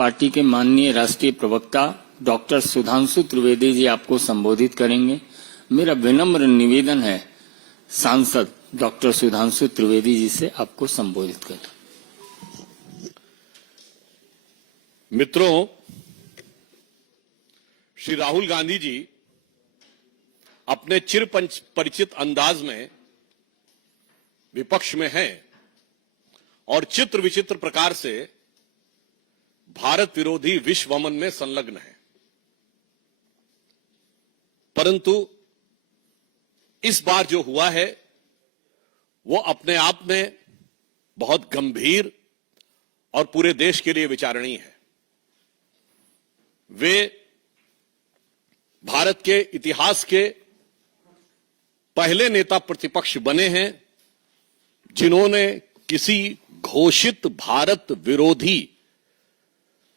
Party के माननीय राष्ट्रीय प्रवक्ता डॉक्टर सुधांशु त्रिवेदी जी आपको संबोधित करेंगे। मेरा विनम्र निवेदन है सांसद डॉक्टर सुधांशु त्रिवेदी जी से आपको संबोधित करें। मित्रों, श्री राहुल गांधी जी अपने चिर परिचित अंदाज में विपक्ष में हैं और चित्र विचित्र प्रकार से भारत विरोधी विश्वमन में संलग्न है। परंतु इस बार जो हुआ है वो अपने आप में बहुत गंभीर और पूरे देश के लिए विचारणीय है। वे भारत के इतिहास के पहले नेता प्रतिपक्ष बने हैं जिन्होंने किसी घोषित भारत विरोधी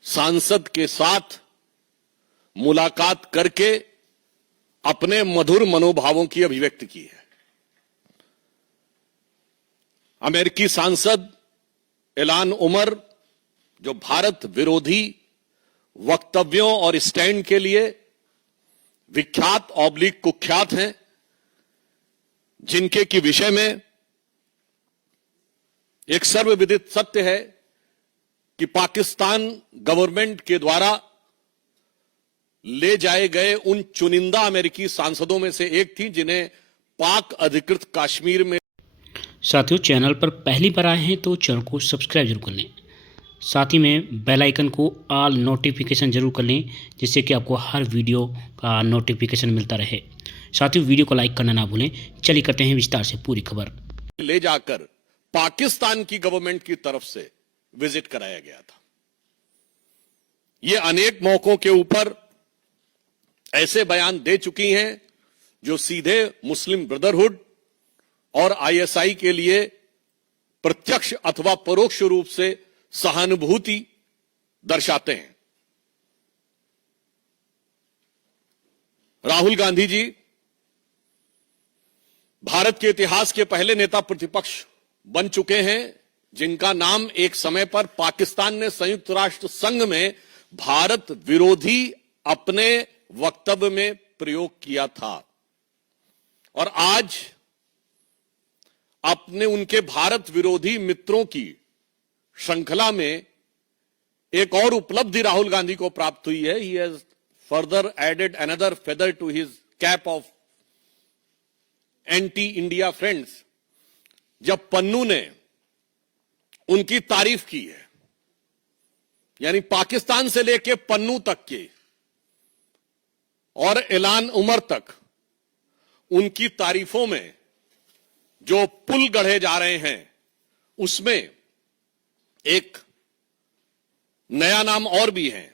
सांसद के साथ मुलाकात करके अपने मधुर मनोभावों की अभिव्यक्ति की है। अमेरिकी सांसद इल्हान उमर जो भारत विरोधी वक्तव्यों और स्टैंड के लिए विख्यात ऑब्लिक कुख्यात हैं, जिनके की विषय में एक सर्वविदित सत्य है कि पाकिस्तान गवर्नमेंट के द्वारा ले जाए गए उन चुनिंदा अमेरिकी सांसदों में से एक थी जिन्हें पाक अधिकृत कश्मीर में। साथियों, चैनल पर पहली बार आए हैं तो चैनल को सब्सक्राइब जरूर कर लें, साथ ही में बेल आइकन को ऑल नोटिफिकेशन जरूर कर लें जिससे कि आपको हर वीडियो का नोटिफिकेशन मिलता रहे। साथियों, वीडियो को लाइक करना ना भूलें। चलिए करते हैं विस्तार से पूरी खबर। ले जाकर पाकिस्तान की गवर्नमेंट की तरफ से विजिट कराया गया था। ये अनेक मौकों के ऊपर ऐसे बयान दे चुकी हैं जो सीधे मुस्लिम ब्रदरहुड और आईएसआई के लिए प्रत्यक्ष अथवा परोक्ष रूप से सहानुभूति दर्शाते हैं। राहुल गांधी जी भारत के इतिहास के पहले नेता प्रतिपक्ष बन चुके हैं जिनका नाम एक समय पर पाकिस्तान ने संयुक्त राष्ट्र संघ में भारत विरोधी अपने वक्तव्य में प्रयोग किया था और आज अपने उनके भारत विरोधी मित्रों की श्रृंखला में एक और उपलब्धि राहुल गांधी को प्राप्त हुई है। He has further added another feather to his cap of anti India friends, जब पन्नू ने उनकी तारीफ की है, यानी पाकिस्तान से लेकर पन्नू तक के और इल्हान उमर तक उनकी तारीफों में जो पुल गढ़े जा रहे हैं उसमें एक नया नाम और भी है।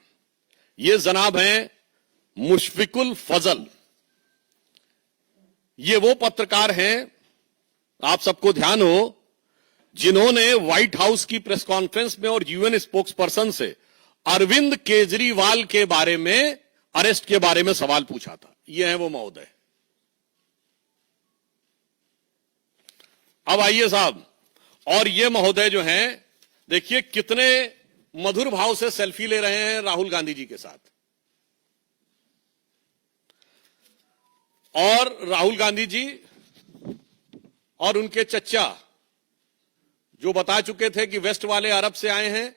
ये जनाब हैं मुशफिकुल फजल। ये वो पत्रकार हैं, आप सबको ध्यान हो, जिन्होंने व्हाइट हाउस की प्रेस कॉन्फ्रेंस में और यूएन स्पोक्स पर्सन से अरविंद केजरीवाल के बारे में, अरेस्ट के बारे में सवाल पूछा था। ये है वो महोदय। अब आइए साहब, और ये महोदय जो हैं, देखिए कितने मधुर भाव से सेल्फी ले रहे हैं राहुल गांधी जी के साथ। और राहुल गांधी जी और उनके चच्चा जो बता चुके थे कि वेस्ट वाले अरब से आए हैं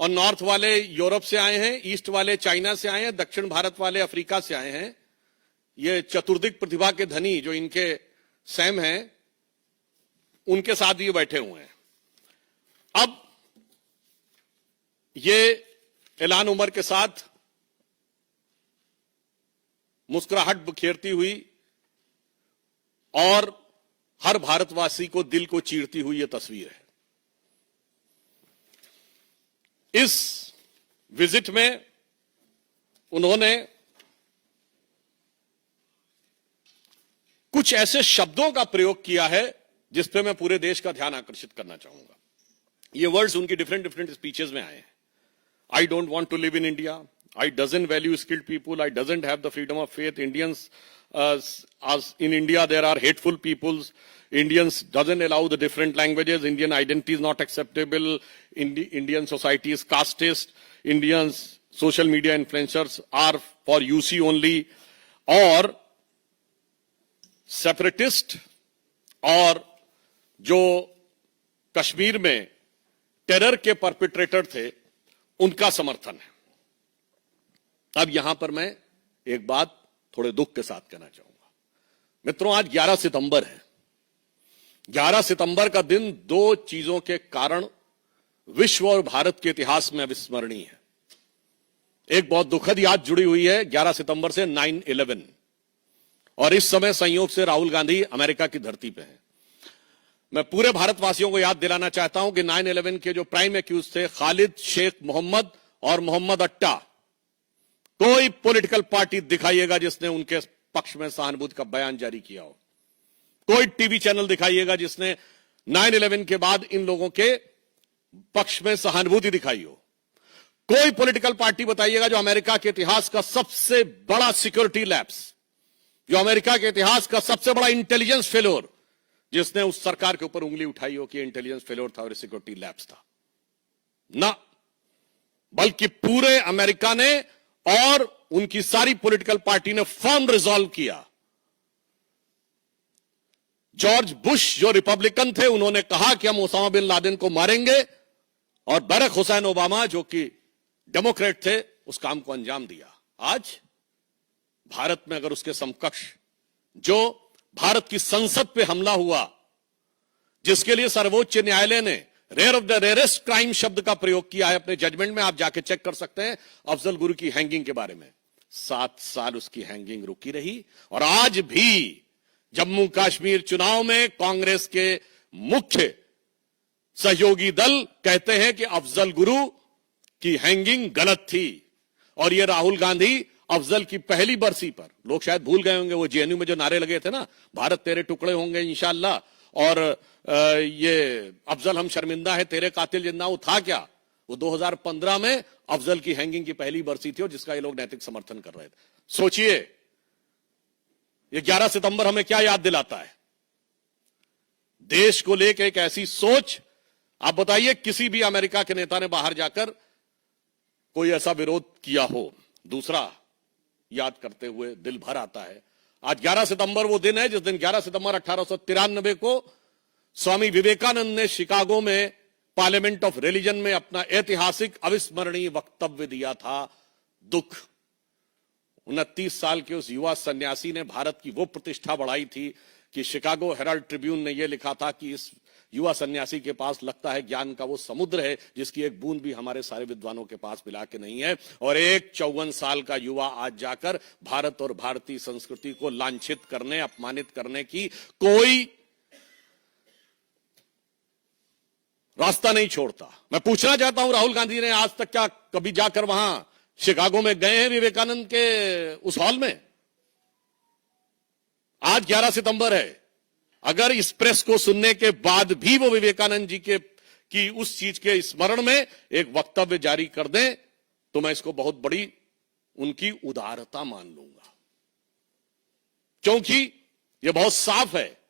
और नॉर्थ वाले यूरोप से आए हैं, ईस्ट वाले चाइना से आए हैं, दक्षिण भारत वाले अफ्रीका से आए हैं, ये चतुर्दिक प्रतिभा के धनी जो इनके सैम हैं, उनके साथ ये बैठे हुए हैं। अब ये इल्हान उमर के साथ मुस्कुराहट बिखेरती हुई और हर भारतवासी को दिल को चीरती हुई यह तस्वीर है। इस विजिट में उन्होंने कुछ ऐसे शब्दों का प्रयोग किया है जिस पे मैं पूरे देश का ध्यान आकर्षित करना चाहूंगा। ये वर्ड्स उनकी डिफरेंट स्पीचेस में आए हैं। I don't want to live in India, I doesn't value skilled people, I doesn't have the freedom of faith, Indians in India there are hateful peoples, Indians doesn't allow the different languages, Indian identity is not acceptable, Indian society is casteist, Indians social media influencers are for UC only, और separatist और जो कश्मीर में terror के perpetrator थे उनका समर्थन है। अब यहां पर मैं एक बात थोड़े दुख के साथ कहना चाहूंगा। मित्रों, आज 11 सितंबर है। 11 सितंबर का दिन दो चीजों के कारण विश्व और भारत के इतिहास में अविस्मरणीय है। एक बहुत दुखद याद जुड़ी हुई है 11 सितंबर से 9/11, और इस समय संयोग से राहुल गांधी अमेरिका की धरती पे हैं। मैं पूरे भारतवासियों को याद दिलाना चाहता हूं कि 9/11 के जो प्राइम एक्यूज थे खालिद शेख मोहम्मद और मोहम्मद अट्टा, कोई पॉलिटिकल पार्टी दिखाइएगा जिसने उनके पक्ष में सहानुभूति का बयान जारी किया हो। कोई टीवी चैनल दिखाइएगा जिसने 9/11 के बाद इन लोगों के पक्ष में सहानुभूति दिखाई हो। कोई पॉलिटिकल पार्टी बताइएगा जो अमेरिका के इतिहास का सबसे बड़ा सिक्योरिटी लैप्स, जो अमेरिका के इतिहास का सबसे बड़ा इंटेलिजेंस फेलोर, जिसने उस सरकार के ऊपर उंगली उठाई हो कि इंटेलिजेंस फेलोर था और सिक्योरिटी लैप्स था। ना, बल्कि पूरे अमेरिका ने और उनकी सारी पॉलिटिकल पार्टी ने फर्म रिजॉल्व किया। जॉर्ज बुश जो रिपब्लिकन थे, उन्होंने कहा कि हम ओसामा बिन लादेन को मारेंगे, और बरक हुसैन ओबामा जो कि डेमोक्रेट थे उस काम को अंजाम दिया। आज भारत में अगर उसके समकक्ष जो भारत की संसद पे हमला हुआ, जिसके लिए सर्वोच्च न्यायालय ने rare of the rarest crime शब्द का प्रयोग किया है अपने जजमेंट में, आप जाके चेक कर सकते हैं अफजल गुरु की हैंगिंग के बारे में। 7 साल उसकी हैंगिंग रुकी रही, और आज भी जम्मू कश्मीर चुनाव में कांग्रेस के मुख्य सहयोगी दल कहते हैं कि अफजल गुरु की हैंगिंग गलत थी। और ये राहुल गांधी अफजल की पहली बरसी पर, लोग शायद भूल गए होंगे वो जेएनयू में जो नारे लगे थे ना, भारत तेरे टुकड़े होंगे इंशाल्लाह, और ये अफजल हम शर्मिंदा है तेरे कातिल जिंदा, वो था क्या? वो 2015 में अफजल की हैंगिंग की पहली बरसी थी, और जिसका ये लोग नैतिक समर्थन कर रहे थे। सोचिए ये 11 सितंबर हमें क्या याद दिलाता है? देश को लेकर एक ऐसी सोच। आप बताइए किसी भी अमेरिका के नेता ने बाहर जाकर कोई ऐसा विरोध किया हो? दूसरा, याद करते हुए दिल भर आता है, आज 11 सितंबर वो दिन है जिस दिन 11 सितंबर 1893 को स्वामी विवेकानंद ने शिकागो में पार्लियामेंट ऑफ रिलीजन में अपना ऐतिहासिक अविस्मरणीय वक्तव्य दिया था। दुख, 29 साल के उस युवा सन्यासी ने भारत की वो प्रतिष्ठा बढ़ाई थी कि शिकागो हेराल्ड ट्रिब्यून ने यह लिखा था कि इस युवा सन्यासी के पास लगता है ज्ञान का वो समुद्र है जिसकी एक बूंद भी हमारे सारे विद्वानों के पास मिला के नहीं है। और एक 54 साल का युवा आज जाकर भारत और भारतीय संस्कृति को लांछित करने, अपमानित करने की कोई रास्ता नहीं छोड़ता। मैं पूछना चाहता हूं, राहुल गांधी ने आज तक क्या कभी जाकर वहां शिकागो में गए हैं विवेकानंद के उस हॉल में? आज 11 सितंबर है, अगर इस प्रेस को सुनने के बाद भी वो विवेकानंद जी की उस चीज के स्मरण में एक वक्तव्य जारी कर दें, तो मैं इसको बहुत बड़ी उनकी उदारता मान लूंगा। क्योंकि ये बहुत साफ है,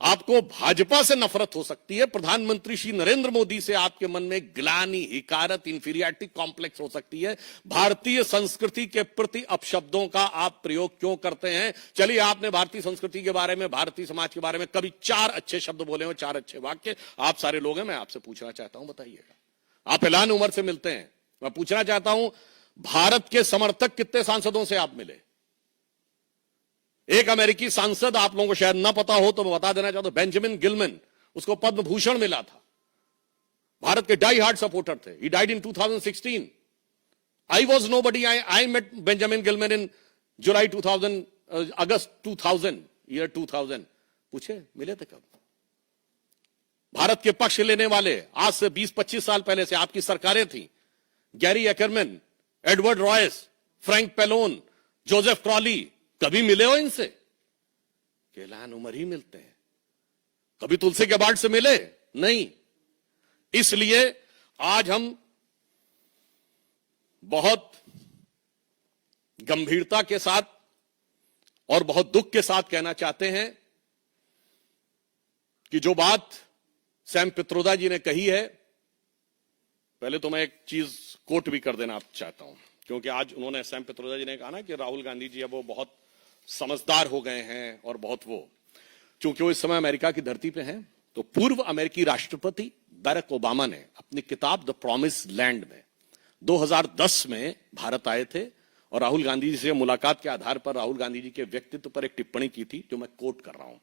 आपको भाजपा से नफरत हो सकती है, प्रधानमंत्री श्री नरेंद्र मोदी से आपके मन में ग्लानि, हिकारत, इंफीरियरिटी कॉम्प्लेक्स हो सकती है। भारतीय संस्कृति के प्रति अपशब्दों का आप प्रयोग क्यों करते हैं? चलिए, आपने भारतीय संस्कृति के बारे में, भारतीय समाज के बारे में कभी 4 अच्छे शब्द बोले हो, 4 अच्छे वाक्य? आप सारे लोग हैं, मैं आपसे पूछना चाहता हूं, बताइएगा। आप ऐलान उमर से मिलते हैं, मैं पूछना चाहता हूं, भारत के समर्थक कितने सांसदों से आप मिले? एक अमेरिकी सांसद, आप लोगों को शायद ना पता हो तो मैं बता देना चाहता हूं, बेंजामिन गिलमैन, उसको पद्म भूषण मिला था। भारत के डाई हार्ड सपोर्टर थे। He died in 2016। I was nobody, I met Benjamin Gilman in July 2000, August 2000, year 2000। पूछे मिले थे कब? भारत के पक्ष लेने वाले आज से 20-25 साल पहले से आपकी सरकारें थी। Gary Ackerman, Edward Royce, Frank Pallone, Joseph Crowley, कभी मिले हो इनसे? ऐलान उमर ही मिलते हैं। कभी तुलसी गैबार्ड से मिले? नहीं। इसलिए आज हम बहुत गंभीरता के साथ और बहुत दुख के साथ कहना चाहते हैं कि जो बात सैम पित्रोदा जी ने कही है पहले तो मैं एक चीज कोट भी कर देना चाहता हूं, क्योंकि आज उन्होंने सैम पित्रोदा जी ने कहा ना कि राहुल गांधी जी अब वो बहुत समझदार हो गए हैं और बहुत वो, चूंकि वो इस समय अमेरिका की धरती पे हैं, तो पूर्व अमेरिकी राष्ट्रपति बैरक ओबामा ने अपनी किताब द प्रॉमिस लैंड में 2010 में भारत आए थे और राहुल गांधी जी से मुलाकात के आधार पर राहुल गांधी जी के व्यक्तित्व पर एक टिप्पणी की थी, जो मैं कोट कर रहा हूं।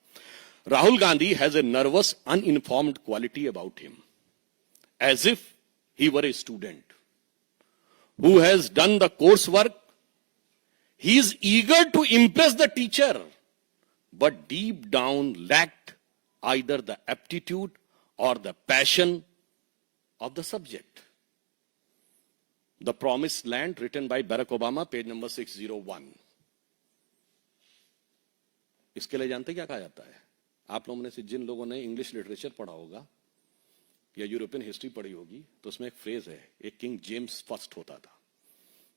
Rahul Gandhi has a nervous uninformed quality about him, as if he were a student who has done the coursework. He is eager to impress the teacher, but deep down lacked either the aptitude or the passion of the subject. The Promised Land, written by Barack Obama, page number 601. इसके लिए जानते क्या कहा जाता है? आप लोगों में से जिन लोगों ने इंग्लिश लिटरेचर पढ़ा होगा या यूरोपियन हिस्ट्री पढ़ी होगी, तो उसमें एक फ्रेज है, एक किंग जेम्स फर्स्ट होता था,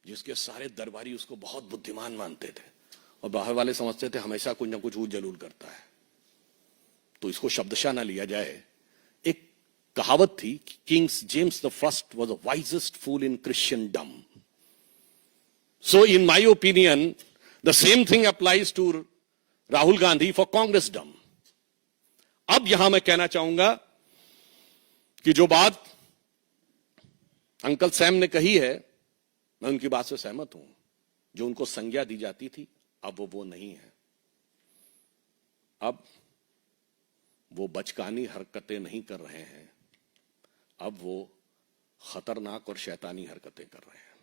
जिसके सारे दरबारी उसको बहुत बुद्धिमान मानते थे और बाहर वाले समझते थे हमेशा कुछ ना कुछ ऊल जलूल करता है। तो इसको शब्दशः ना लिया जाए। एक कहावत थी, kings James the first was the wisest fool in Christendom. So in my opinion the same thing applies to Rahul Gandhi for Congressdom. अब यहां मैं कहना चाहूंगा कि जो बात अंकल सैम ने कही है, मैं उनकी बात से सहमत हूं। जो उनको संज्ञा दी जाती थी, अब वो नहीं है। अब वो बचकानी हरकतें नहीं कर रहे हैं, अब वो खतरनाक और शैतानी हरकतें कर रहे हैं।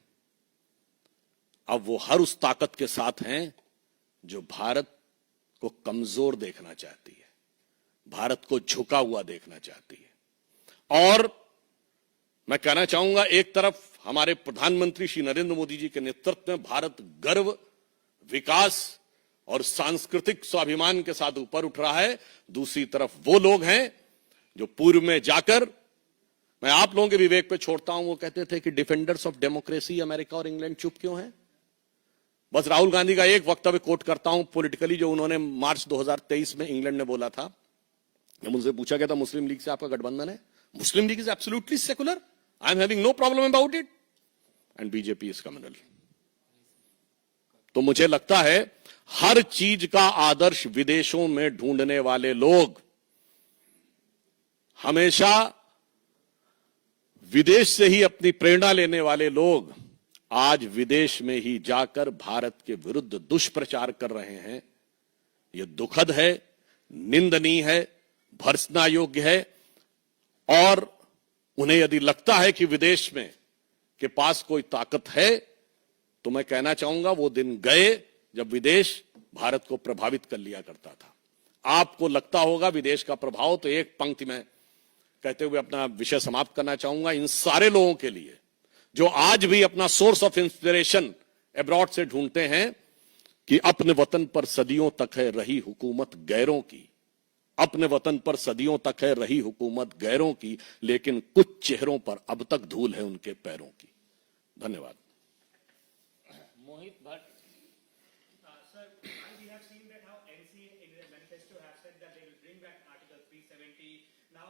अब वो हर उस ताकत के साथ हैं जो भारत को कमजोर देखना चाहती है, भारत को झुका हुआ देखना चाहती है। और मैं कहना चाहूंगा, एक तरफ हमारे प्रधानमंत्री श्री नरेंद्र मोदी जी के नेतृत्व में भारत गर्व, विकास और सांस्कृतिक स्वाभिमान के साथ ऊपर उठ रहा है, दूसरी तरफ वो लोग हैं जो पूर्व में जाकर, मैं आप लोगों के विवेक पे छोड़ता हूं, वो कहते थे कि डिफेंडर्स ऑफ डेमोक्रेसी अमेरिका और इंग्लैंड चुप क्यों हैं। बस राहुल गांधी का एक वक्तव्य कोट करता हूं पॉलिटिकली, जो उन्होंने मार्च 2023 में इंग्लैंड में बोला था। जब उनसे पूछा गया था मुस्लिम लीग से आपका गठबंधन है, Muslim League is absolutely secular, I am having no problem about it, and BJP is communal. तो मुझे लगता है हर चीज का आदर्श विदेशों में ढूंढने वाले लोग हमेशा, विदेश से ही अपनी प्रेरणा लेने वाले लोग आज विदेश में ही जाकर भारत के विरुद्ध दुष्प्रचार कर रहे हैं। यह दुखद है, निंदनीय है, भर्त्सना योग्य है। और उन्हें यदि लगता है कि विदेश में के पास कोई ताकत है, तो मैं कहना चाहूंगा वो दिन गए जब विदेश भारत को प्रभावित कर लिया करता था। आपको लगता होगा विदेश का प्रभाव, तो एक पंक्ति में कहते हुए अपना विषय समाप्त करना चाहूंगा। इन सारे लोगों के लिए जो आज भी अपना सोर्स ऑफ इंस्पिरेशन अब्रॉड से ढूंढते हैं कि अपने वतन पर सदियों तक है रही हुकूमत गैरों की, अपने वतन पर सदियों तक है रही हुकूमत गैरों की, लेकिन कुछ चेहरों पर अब तक धूल है उनके पैरों की। धन्यवाद। मोहित Bhatt. Sir, we have seen that how NC in their manifesto have said that they will bring back Article 370. Now,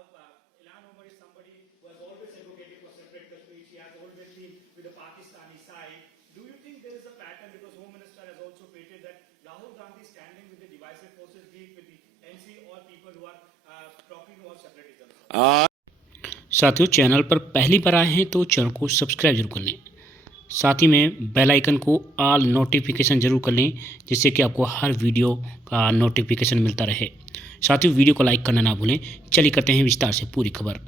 Ilhan Omar is somebody who has always advocated for separate Kashmir. She has always been with the Pakistani side. Do you think there is a pattern, because Home Minister has also stated that Rahul Gandhi is standing with the divisive forces, be it with the NC or people who are talking about separatism? साथियों, channel पर पहली बार आए हैं तो channel को subscribe जरूर कर लें, साथ ही में बेल आइकन को ऑल नोटिफिकेशन जरूर कर लें, जिससे कि आपको हर वीडियो का नोटिफिकेशन मिलता रहे। साथियों, वीडियो को लाइक करना ना भूलें। चलिए करते हैं विस्तार से पूरी खबर।